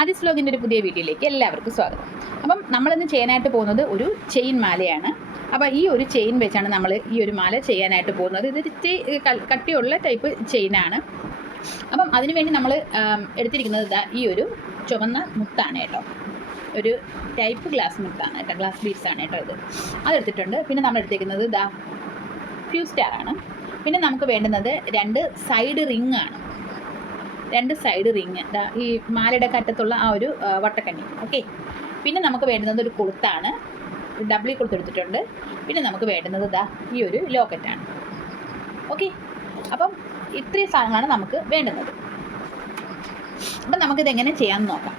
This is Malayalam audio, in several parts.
ആദിസ് വ്ലോഗിന്റെ ഒരു പുതിയ വീഡിയോയിലേക്ക് എല്ലാവർക്കും സ്വാഗതം. അപ്പം നമ്മളിന്ന് ചെയ്യാനായിട്ട് പോകുന്നത് ഒരു ചെയിൻ മാലയാണ്. അപ്പോൾ ഈ ഒരു ചെയിൻ വെച്ചാണ് നമ്മൾ ഈ ഒരു മാല ചെയ്യാനായിട്ട് പോകുന്നത്. ഇത് കട്ടിയുള്ള ടൈപ്പ് ചെയിനാണ് അപ്പം അതിനുവേണ്ടി നമ്മൾ എടുത്തിരിക്കുന്നത് ഈ ഒരു ചുവന്ന മുത്താണ് കേട്ടോ. ഒരു ടൈപ്പ് ഗ്ലാസ് മുത്താണ് കേട്ടോ. ഗ്ലാസ് ബീഡ്സ് ആണ് കേട്ടോ ഇത്. അതെടുത്തിട്ടുണ്ട് പിന്നെ നമ്മൾ എടുത്തിരിക്കുന്നത് ഇതാ ഫ്യൂ സ്റ്റാർ ആണ്. പിന്നെ നമുക്ക് വേണ്ടുന്നത് രണ്ട് സൈഡ് റിങ് ആണ് രണ്ട് സൈഡ് റിങ് ഈ മാലയുടെ കറ്റത്തുള്ള ആ ഒരു വട്ടക്കണ്ണി ഓക്കെ പിന്നെ നമുക്ക് വേണ്ടുന്നത് ഒരു കൊളുത്താണ്. ഡബിളി കൊളുത്തെടുത്തിട്ടുണ്ട് പിന്നെ നമുക്ക് വേണ്ടുന്നത് ഇതാ ഈ ഒരു ലോക്കറ്റാണ് ഓക്കെ അപ്പം ഇത്രയും സാധനങ്ങളാണ് നമുക്ക് വേണ്ടുന്നത്. അപ്പം നമുക്കിത് എങ്ങനെ ചെയ്യാമെന്ന് നോക്കാം.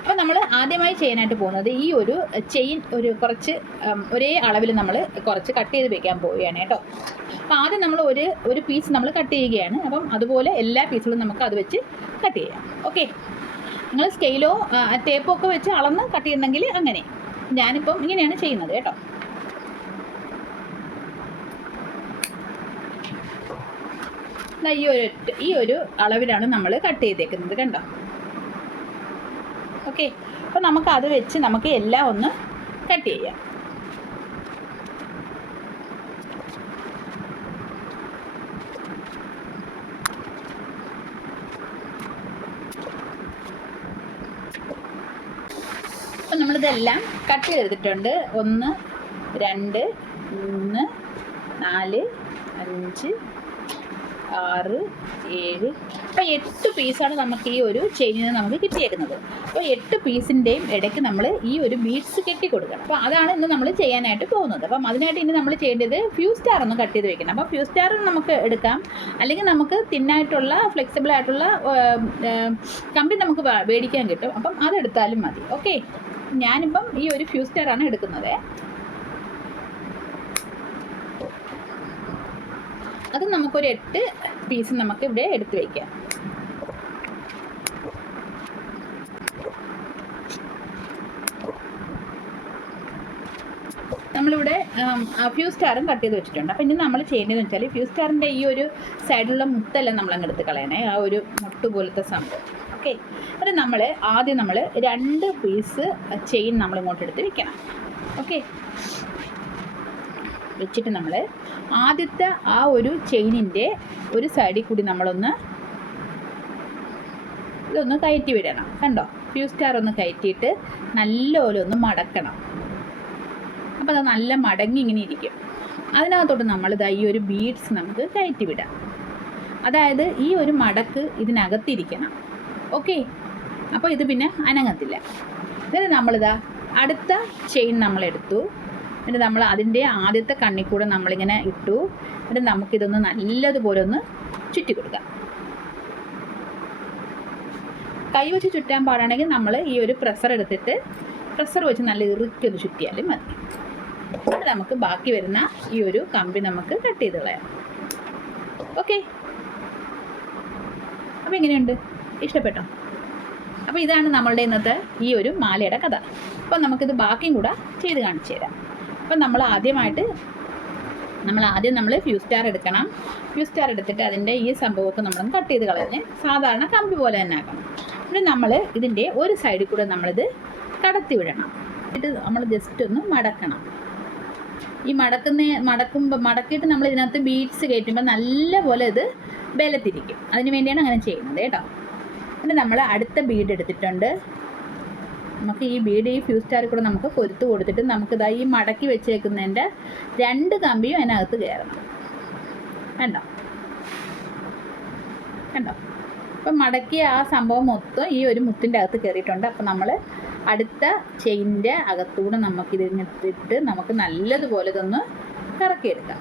അപ്പം നമ്മൾ ആദ്യമായി ചെയ്യാനായിട്ട് പോകുന്നത് ഈ ഒരു ചെയിൻ ഒരു കുറച്ച് ഒരേ അളവിൽ നമ്മൾ കുറച്ച് കട്ട് ചെയ്ത് വെക്കാൻ പോവുകയാണ് കേട്ടോ. അപ്പോൾ ആദ്യം നമ്മൾ ഒരു ഒരു പീസ് നമ്മൾ കട്ട് ചെയ്യുകയാണ്. അപ്പം അതുപോലെ എല്ലാ പീസുകളും നമുക്ക് അത് വെച്ച് കട്ട് ചെയ്യാം. ഓക്കെ നിങ്ങൾ സ്കെയിലോ ടേപ്പോ ഒക്കെ വെച്ച് അളന്ന് കട്ട് ചെയ്യുന്നെങ്കിൽ അങ്ങനെ. ഞാനിപ്പം ഇങ്ങനെയാണ് ചെയ്യുന്നത് കേട്ടോ. ഈ ഒരു ഈ ഒരു അളവിലാണ് നമ്മൾ കട്ട് ചെയ്തേക്കുന്നത് കണ്ടോ? ഓക്കെ അപ്പോൾ നമുക്ക് അത് വെച്ച് നമുക്ക് എല്ലാം ഒന്ന് കട്ട് ചെയ്യാം. നമ്മളിതെല്ലാം കട്ട് ചെയ്തിട്ടുണ്ട് ഒന്ന് രണ്ട് മൂന്ന് നാല് അഞ്ച് ആറ് ഏഴ്. അപ്പോൾ എട്ട് പീസാണ് നമുക്ക് ഈ ഒരു ചെയിനിൽ നിന്ന് നമുക്ക് കിട്ടിയേക്കുന്നത്. അപ്പോൾ എട്ട് പീസിന്റെയും ഇടയ്ക്ക് നമ്മൾ ഈ ഒരു ബീഡ്സ് കെട്ടി കൊടുക്കണം. അപ്പോൾ അതാണ് ഇന്ന് നമ്മൾ ചെയ്യാനായിട്ട് പോകുന്നത്. അപ്പം അതിനായിട്ട് ഇനി നമ്മൾ ചെയ്യേണ്ടത് ഫ്യൂ സ്റ്റാർ ഒന്ന് കട്ട് ചെയ്ത് വെക്കണം. അപ്പോൾ ഫ്യൂ സ്റ്റാർ നമുക്ക് എടുക്കാം. അല്ലെങ്കിൽ നമുക്ക് തിന്നായിട്ടുള്ള ഫ്ലെക്സിബിൾ ആയിട്ടുള്ള കമ്പി നമുക്ക് മേടിക്കാൻ കിട്ടും. അപ്പം അതെടുത്താലും മതി. ഓക്കെ ഞാനിപ്പം ഈ ഒരു ഫ്യൂ സ്റ്റാർ ആണ് എടുക്കുന്നത്. അത് നമുക്കൊരു എട്ട് പീസ് നമുക്ക് ഇവിടെ എടുത്ത് വയ്ക്കാം നമ്മളിവിടെ ഫ്യൂ സ്റ്റാറും കട്ട് ചെയ്ത് വെച്ചിട്ടുണ്ട്. അപ്പം ഇനി നമ്മൾ ചെയ്യേണ്ടതെന്ന് വെച്ചാൽ ഫ്യൂ സ്റ്റാറിന്റെ ഈ ഒരു സൈഡിലുള്ള മുത്തെല്ലാം നമ്മൾ കളയണേ? ആ ഒരു മുട്ട് പോലത്തെ സംഭവം. ഓക്കെ അത് നമ്മൾ ആദ്യം നമ്മൾ രണ്ട് പീസ് ചെയിൻ നമ്മൾ ഇങ്ങോട്ട് എടുത്ത് വെക്കണം. ഓക്കെ വെച്ചിട്ട് നമ്മൾ ആദ്യത്തെ ആ ഒരു ചെയിനിന്റെ ഒരു സൈഡിൽ കൂടി നമ്മളൊന്ന് ഇതൊന്ന് കയറ്റി വിടണം. കണ്ടോ? ഫ്യൂ സ്റ്റാർ ഒന്ന് കയറ്റിയിട്ട് നല്ലപോലെ ഒന്ന് മടക്കണം. അപ്പോൾ അത് നല്ല മടങ്ങി ഇങ്ങനെ ഇരിക്കും. അതിനകത്തോട്ട് നമ്മൾ ഇതാ ഈ ഒരു ബീഡ്സ് നമുക്ക് കയറ്റി വിടാം. അതായത് ഈ ഒരു മടക്ക് ഇതിനകത്തിരിക്കണം. ഓക്കെ. അപ്പോൾ ഇത് പിന്നെ അനങ്ങത്തില്ല. എന്നിട്ട് നമ്മളിതാ അടുത്ത ചെയിൻ നമ്മളെടുത്തു. എന്നിട്ട് നമ്മൾ അതിന്റെ ആദ്യത്തെ കണ്ണിൽ കൂടെ നമ്മളിങ്ങനെ ഇട്ടു. എന്നിട്ട് നമുക്കിതൊന്ന് നല്ലതുപോലെ ഒന്ന് ചുറ്റി കൊടുക്കാം. കൈ വെച്ച് ചുറ്റാൻ പാടാണെങ്കിൽ നമ്മൾ ഈ ഒരു പ്രഷർ എടുത്തിട്ട് പ്രഷർ വെച്ച് നല്ല ഇറുക്കി ഒന്ന് ചുറ്റിയാലും മതി. എന്നിട്ട് നമുക്ക് ബാക്കി വരുന്ന ഈ ഒരു കമ്പി നമുക്ക് കട്ട് ചെയ്ത് കളയാം. ഓക്കെ. അപ്പോൾ എങ്ങനെയുണ്ട്? ഇഷ്ടപ്പെട്ടോ? അപ്പോൾ ഇതാണ് നമ്മളുടെ ഇന്നത്തെ ഈ ഒരു മാലയുടെ കഥ. അപ്പോൾ നമുക്കിത് ബാക്കിയും കൂടെ ചെയ്ത് കാണിച്ചു തരാം. അപ്പം നമ്മൾ ആദ്യമായിട്ട് നമ്മൾ ആദ്യം നമ്മൾ ഫ്യൂ സ്റ്റാർ എടുക്കണം. ഫ്യൂ സ്റ്റാർ എടുത്തിട്ട് അതിന്റെ ഈ സംഭവമൊക്കെ നമ്മൾ കട്ട് ചെയ്ത് കളഞ്ഞ് സാധാരണ കമ്പി പോലെ തന്നെ ആക്കണം. പിന്നെ നമ്മൾ ഇതിന്റെ ഒരു സൈഡിൽ കൂടെ നമ്മളിത് കടത്തി വിടണം. എന്നിട്ട് നമ്മൾ ജസ്റ്റ് ഒന്ന് മടക്കണം. ഈ മടക്കുന്ന മടക്കുമ്പോൾ മടക്കിയിട്ട് നമ്മൾ ഇതിനകത്ത് ബീഡ്സ് കയറ്റുമ്പോൾ നല്ലപോലെ ഇത് ബലത്തിരിക്കും. അതിന് വേണ്ടിയാണ് അങ്ങനെ ചെയ്യുന്നത് കേട്ടോ. എന്നിട്ട് നമ്മൾ അടുത്ത ബീഡ് എടുത്തിട്ടുണ്ട്. നമുക്ക് ഈ ബീഡ് ഈ ഫ്യൂ സ്റ്റാർ കൂടെ നമുക്ക് പൊരുത്ത് കൊടുത്തിട്ട് നമുക്കിതാ ഈ മടക്കി വെച്ചേക്കുന്നതിന്റെ രണ്ട് കമ്പിയും അതിനകത്ത് കയറണം. കണ്ടോ? കണ്ടോ? അപ്പം മടക്കിയ ആ സംഭവം മൊത്തം ഈ ഒരു മുത്തിന്റെ അകത്ത് കയറിയിട്ടുണ്ട്. അപ്പം നമ്മൾ അടുത്ത ചെയിന്റെ അകത്തൂടെ നമുക്കിത് ഇട്ടിട്ട് നമുക്ക് നല്ലതുപോലെ ഇതൊന്ന് കറക്കിയെടുക്കാം.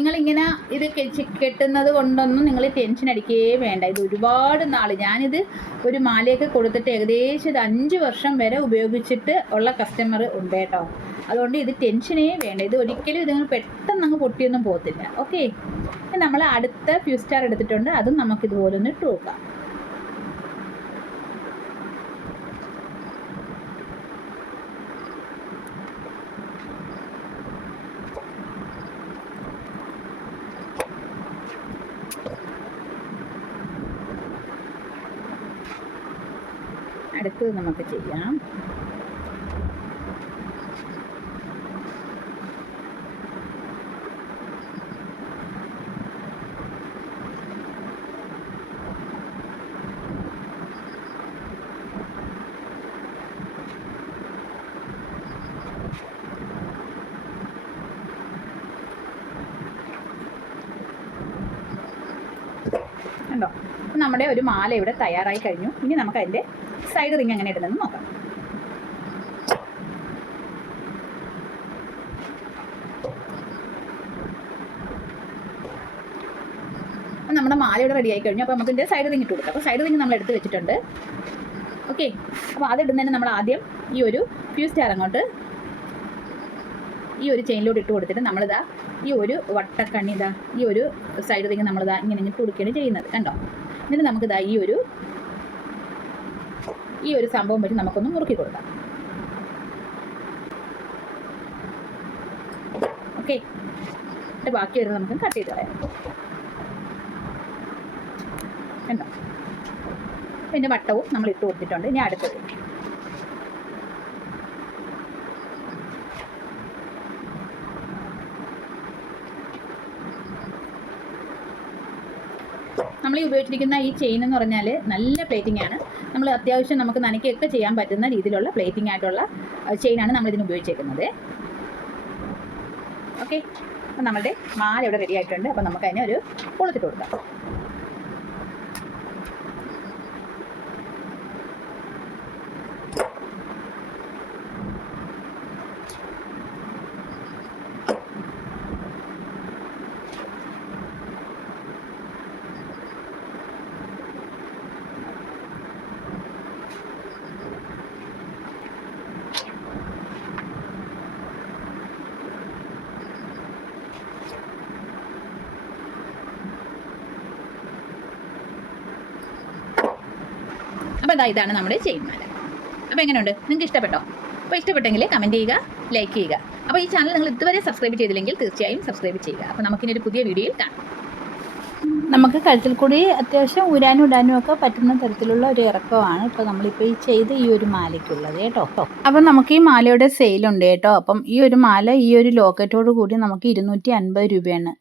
നിങ്ങളിങ്ങനെ ഇത് കെട്ടുന്നത് കൊണ്ടൊന്നും നിങ്ങൾ ടെൻഷൻ അടിക്കേ വേണ്ട. ഇത് ഒരുപാട് നാൾ ഞാനിത് ഒരു മാലയൊക്കെ കൊടുത്തിട്ട് ഏകദേശം ഇത് അഞ്ച് വർഷം വരെ ഉപയോഗിച്ചിട്ട് ഉള്ള കസ്റ്റമർ ഉണ്ട് കേട്ടോ. അതുകൊണ്ട് ഇത് ടെൻഷനേ വേണ്ട. ഇത് ഒരിക്കലും ഇത് പെട്ടെന്ന് അങ്ങ് പൊട്ടിയൊന്നും പോകത്തില്ല. ഓക്കെ നമ്മൾ അടുത്ത ഫ്യൂ സ്റ്റാർ എടുത്തിട്ടുണ്ട്. അതും നമുക്ക് ഇതുപോലെ ഒന്ന് ഇട്ട് കൊടുക്കാം അടുത്തത് നമുക്ക് ചെയ്യാം. കണ്ടോ? നമ്മുടെ ഒരു മാല ഇവിടെ തയ്യാറായി കഴിഞ്ഞു. ഇനി നമുക്ക് അതിന്റെ സൈഡ് റിങ് എങ്ങനെ ഇടുന്നതെന്ന് നോക്കാം. അപ്പം നമ്മുടെ മാല ഇവിടെ റെഡി ആയി കഴിഞ്ഞു അപ്പോൾ നമുക്ക് ഇതിന്റെ സൈഡ് റിങ് ഇട്ട് കൊടുക്കാം. അപ്പോൾ സൈഡ് റിങ് നമ്മൾ എടുത്ത് വെച്ചിട്ടുണ്ട്. ഓക്കെ അപ്പോൾ അതിടുന്നതിന് നമ്മൾ ആദ്യം ഈ ഒരു ഫ്യൂ സ്റ്റാർ അങ്ങോട്ട് ഈ ഒരു ചെയിനിലോട്ട് ഇട്ട് കൊടുത്തിട്ട് നമ്മളിതാ ഈ ഒരു വട്ടക്കണ്ണിതാ ഈ ഒരു സൈഡ് റിങ് നമ്മളിതാ ഇങ്ങനെ ഇട്ട് കൊടുക്കുകയാണ് ചെയ്യുന്നത്. കണ്ടോ? എന്നിട്ട് നമുക്കിതാ ഈ ഒരു ഈ ഒരു സംഭവം വെച്ച് നമുക്കൊന്ന് മുറുക്കി കൊടുക്കാം. ഓക്കെ എന്നിട്ട് ബാക്കി വരുന്നത് നമുക്ക് കട്ട് ചെയ്ത് കളയാം. കണ്ടോ? പിന്നെ വട്ടവും നമ്മൾ ഇട്ട് കൊടുത്തിട്ടുണ്ട്. ഇനി അടുത്തത്. നമ്മൾ ഈ ഉപയോഗിച്ചിരിക്കുന്ന ഈ ചെയിൻ എന്ന് പറഞ്ഞാൽ നല്ല പ്ലേറ്റിംഗ് ആണ്. നമ്മൾ അത്യാവശ്യം നമുക്ക് നനയ്ക്കൊക്കെ ചെയ്യാൻ പറ്റുന്ന രീതിയിലുള്ള പ്ലേറ്റിംഗ് ആയിട്ടുള്ള ചെയിനാണ് നമ്മൾ ഇതിന് ഉപയോഗിച്ചേക്കുന്നത്. ഓക്കെ അപ്പം നമ്മളുടെ മാല ഇവിടെ റെഡി ആയിട്ടുണ്ട്. അപ്പം നമുക്കതിനെ ഒരു കൊളുത്തിട്ട് കൊടുക്കാം. ഇതാ ഇതാണ് നമ്മുടെ ചെയിൻ മാല. അപ്പോൾ എങ്ങനെയുണ്ട്? നിങ്ങൾക്ക് ഇഷ്ടപ്പെട്ടോ? അപ്പോൾ ഇഷ്ടപ്പെട്ടെങ്കിൽ കമന്റ് ചെയ്യുക ലൈക്ക് ചെയ്യുക. അപ്പോൾ ഈ ചാനൽ നിങ്ങൾ ഇതുവരെ സബ്സ്ക്രൈബ് ചെയ്തില്ലെങ്കിൽ തീർച്ചയായും സബ്സ്ക്രൈബ് ചെയ്യുക. അപ്പോൾ നമുക്കിനി ഒരു പുതിയ വീഡിയോയിൽ കാണാം. നമുക്ക് കഴുത്തിൽ കൂടി അത്യാവശ്യം ഊരാനും ഇടാനും ഒക്കെ പറ്റുന്ന തരത്തിലുള്ള ഒരു ഇറക്കമാണ് ഇപ്പോൾ നമ്മളിപ്പോൾ ഈ ചെയ്ത് ഈ ഒരു മാലയ്ക്കുള്ളത് കേട്ടോ. അപ്പം നമുക്ക് ഈ മാലയുടെ സെയിലുണ്ട് കേട്ടോ. അപ്പം ഈ ഒരു മാല ഈ ഒരു ലോക്കറ്റോട് കൂടി നമുക്ക് ഇരുന്നൂറ്റി അൻപത് രൂപയാണ്.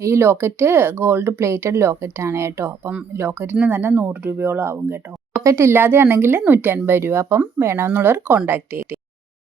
ഈ ലോക്കറ്റ് ഗോൾഡ് പ്ലേറ്റഡ് ലോക്കറ്റ് ആണ് കേട്ടോ. അപ്പം ലോക്കറ്റിന് തന്നെ നൂറ് രൂപയോളം ആവും കേട്ടോ. ലോക്കറ്റ് ഇല്ലാതെ ആണെങ്കിൽ നൂറ്റി അൻപത് രൂപ അപ്പം വേണമെന്നുള്ളവർ കോൺടാക്ട് ചെയ്യും.